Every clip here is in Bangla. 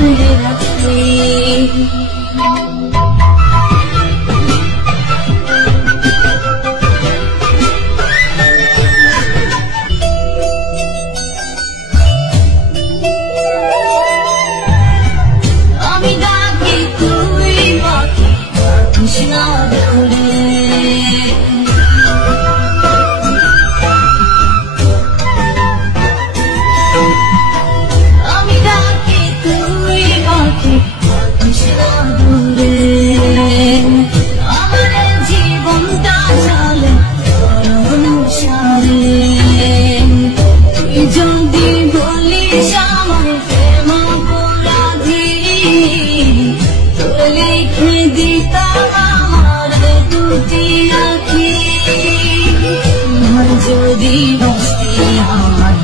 আদরে রাখি। আমি ডাকি তুই পাখি কৃষ্ণা দূরে, আমি ডাকি তুই পাখি কৃষ্ণা দূরে, আমার জীবনটা চলে অনুসারে। তুই যদি বলিস আমায় প্রেম অপরাধী, তোর লিখে দিতাম আমার দুটি আঁখি। আমার যদি বসতি আমার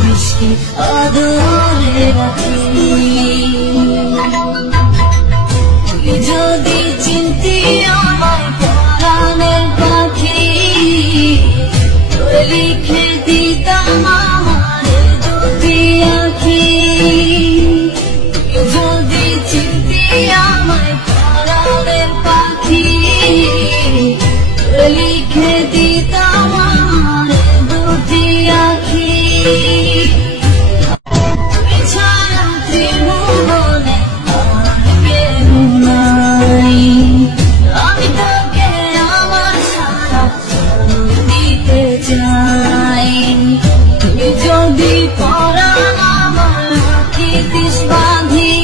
বৃষ্টি আদরে রাখি। তুই যদি চিনতি আমায় পরাণের পাখি, তোর লিখে দিতাম আমার দুটি আঁখি। তুই যদি চিনতি আমায় পরাণের পাখি, তোর লিখে দিতাম আমার দুটি আঁখি। তুই ছাড়া ত্রিভুবনে আর কেউ নাই, আমি তোকে আমার সারা দিতে চাই। তুই যদি পরাণ আমার রাখিতিস বাঁধি,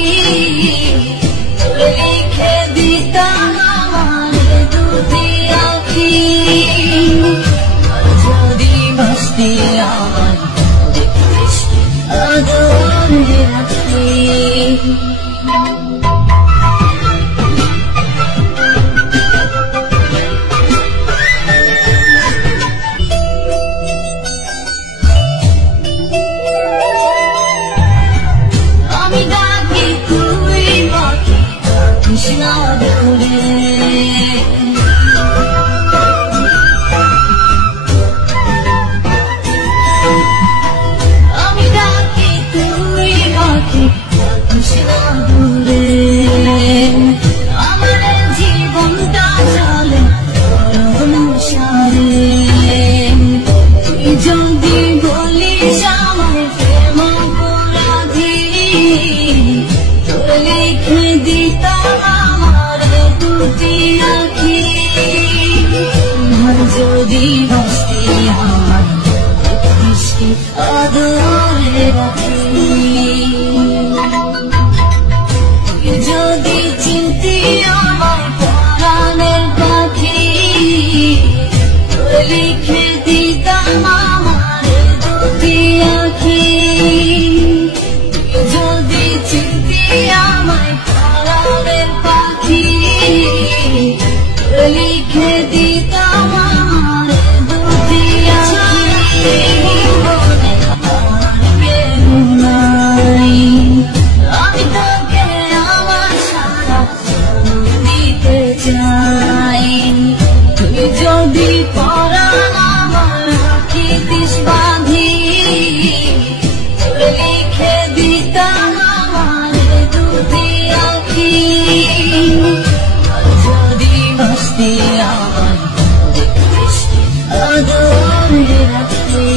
তোর লিখে দিতাম আমার দুটি আঁখি। যদি বসতি আমার দেখতিস আদরে রাখি। আমি ডাকি তুই পাখি কৃষ্ণা দূরে, আমি ডাকি তুই পাখি কৃষ্ণা দূরে, আমার জীবনটা চলে অনুসারে। তুই যদি বলিস আমায় প্রেম অপরাধী, তোর লিখে দিতাম আমার দুটি আঁখি। আমার যদি বসতি আমার বৃষ্টি আদরে রাখি। তুই যদি চিনতি আমায় পরাণের পাখি, তোর লিখে দিতাম আমার দুটি আঁখি। তুই যদি চিনতি আমায় পরাণের পাখি, তোর লিখে দিতাম আমার দুটি আঁখি। আর কেউ নাই, আমি তোকে আমার সারা দিতে চাই। তুই যদি পরাণ আমার রাখিতিস বাঁধি, তোর লিখে দিতাম আমার দুটি আঁখি। যদি বসতি আমার দেখতিস আদরে রাখি।